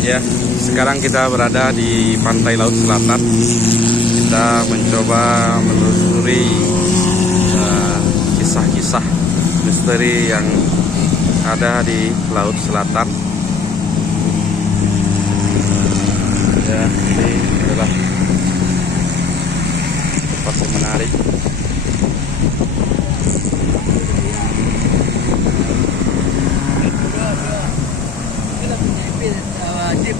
Ya, sekarang kita berada di pantai Laut Selatan. Kita mencoba menelusuri kisah-kisah misteri yang ada di Laut Selatan. Ya, ini adalah tempat yang menarik. Jeep